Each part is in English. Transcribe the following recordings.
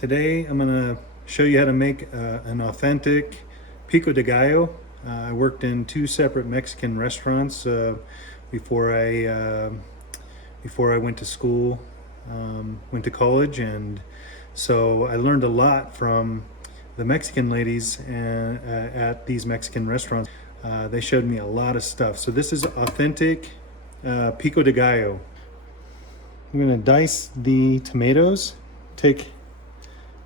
Today I'm going to show you how to make an authentic pico de gallo. I worked in two separate Mexican restaurants before I went to school, went to college, and so I learned a lot from the Mexican ladies at these Mexican restaurants. They showed me a lot of stuff. So this is authentic pico de gallo. I'm going to dice the tomatoes, take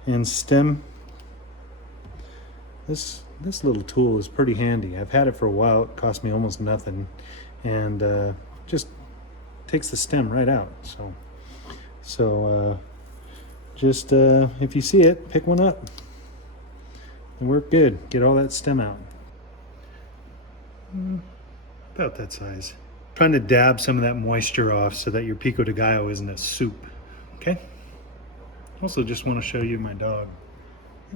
and stem. This little tool is pretty handy. I've had it for a while. It cost me almost nothing, and just takes the stem right out. So just if you see it, pick one up and work good. Get all that stem out. About that size. Trying to dab some of that moisture off so that your pico de gallo isn't a soup. Okay. Also, just want to show you my dog.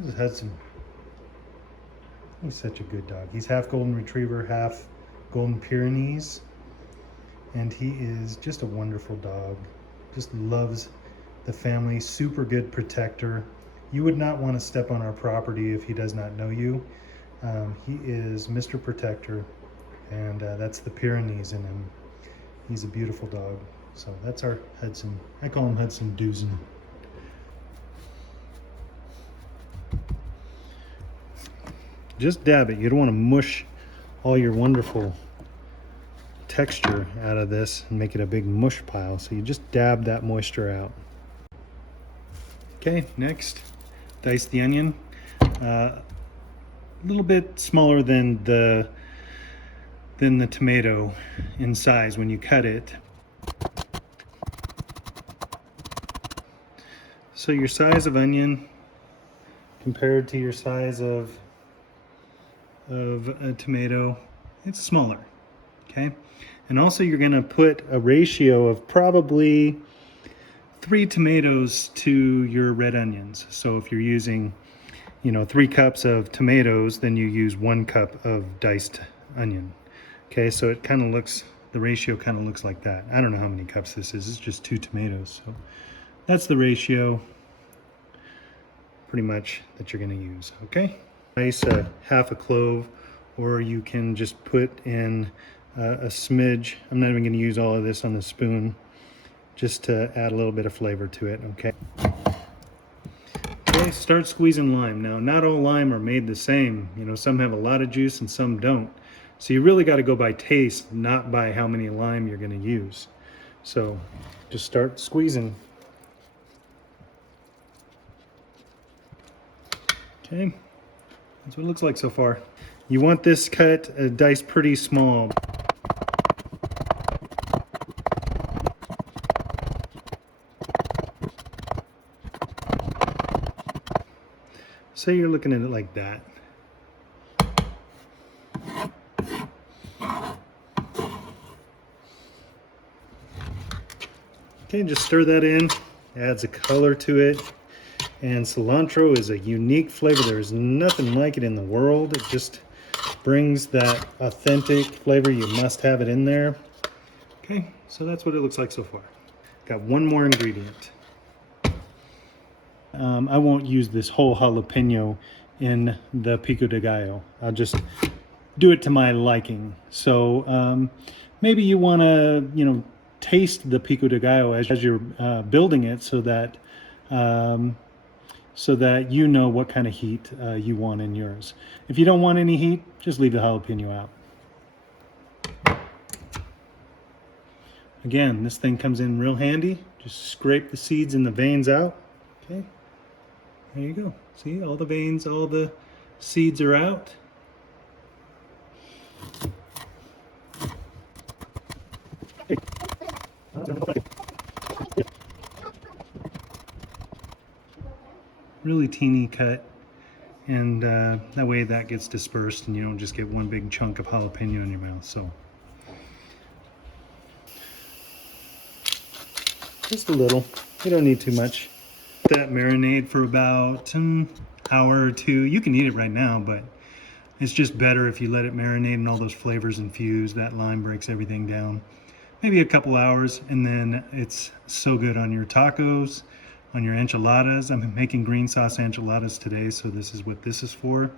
He's Hudson. He's such a good dog. He's half golden retriever, half golden Pyrenees, and he is just a wonderful dog. Just loves the family. Super good protector. You would not want to step on our property if he does not know you. He is Mr. Protector, and that's the Pyrenees in him. He's a beautiful dog. So that's our Hudson. I call him Hudson Doozen. Just dab it. You don't want to mush all your wonderful texture out of this and make it a big mush pile. So you just dab that moisture out. Okay, next, dice the onion. A little bit smaller than the tomato in size when you cut it. So your size of onion compared to your size of a tomato, it's smaller, okay? And also you're gonna put a ratio of probably 3 tomatoes to your red onions. So if you're using, 3 cups of tomatoes, then you use 1 cup of diced onion. Okay, so it kind of looks, the ratio kind of looks like that. I don't know how many cups this is, it's just 2 tomatoes. So that's the ratio, pretty much, that you're gonna use, okay? Nice half a clove, or you can just put in a smidge. I'm not even going to use all of this on the spoon, just to add a little bit of flavor to it. Okay. Okay, start squeezing lime. Now, not all lime are made the same. Some have a lot of juice and some don't. So you really got to go by taste, not by how many lime you're going to use. So just start squeezing. Okay. That's what it looks like so far. You want this cut diced pretty small. So you're looking at it like that. Okay, just stir that in. Adds a color to it. And cilantro is a unique flavor. There's nothing like it in the world. It just brings that authentic flavor. You must have it in there. Okay, so that's what it looks like so far. Got one more ingredient. I won't use this whole jalapeno in the pico de gallo. I'll just do it to my liking. So maybe you want to, taste the pico de gallo as you're building it, so that you know what kind of heat you want in yours. If you don't want any heat, just leave the jalapeno out. Again, this thing comes in real handy. Just scrape the seeds and the veins out. Okay, there you go. See, all the veins, all the seeds are out. Really teeny cut, and that way that gets dispersed and you don't just get one big chunk of jalapeno in your mouth. So just a little, you don't need too much. That marinade for about an hour or 2. You can eat it right now, but it's just better if you let it marinate and all those flavors infuse. That lime breaks everything down. Maybe a couple hours, and then it's so good on your tacos, on your enchiladas. I'm making green sauce enchiladas today, so this is what this is for.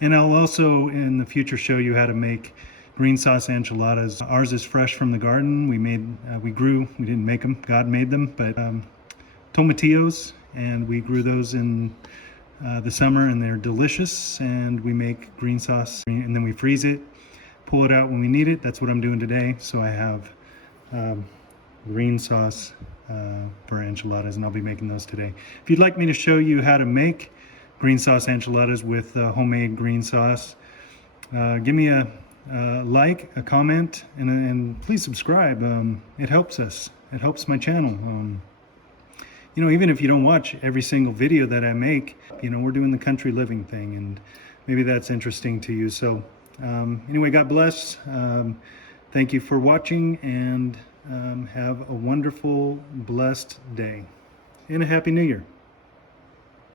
And I'll also in the future show you how to make green sauce enchiladas. Ours is fresh from the garden. We grew, we didn't make them, God made them, but tomatillos, and we grew those in the summer, and they're delicious. And we make green sauce, and then we freeze it, pull it out when we need it. That's what I'm doing today. So I have green sauce for enchiladas, and I'll be making those today. If you'd like me to show you how to make green sauce enchiladas with homemade green sauce, give me a like, a comment, and please subscribe. It helps us. It helps my channel. You know, even if you don't watch every single video that I make, you know, we're doing the country living thing, and maybe that's interesting to you. So anyway, God bless. Thank you for watching, and have a wonderful, blessed day, and a Happy New Year.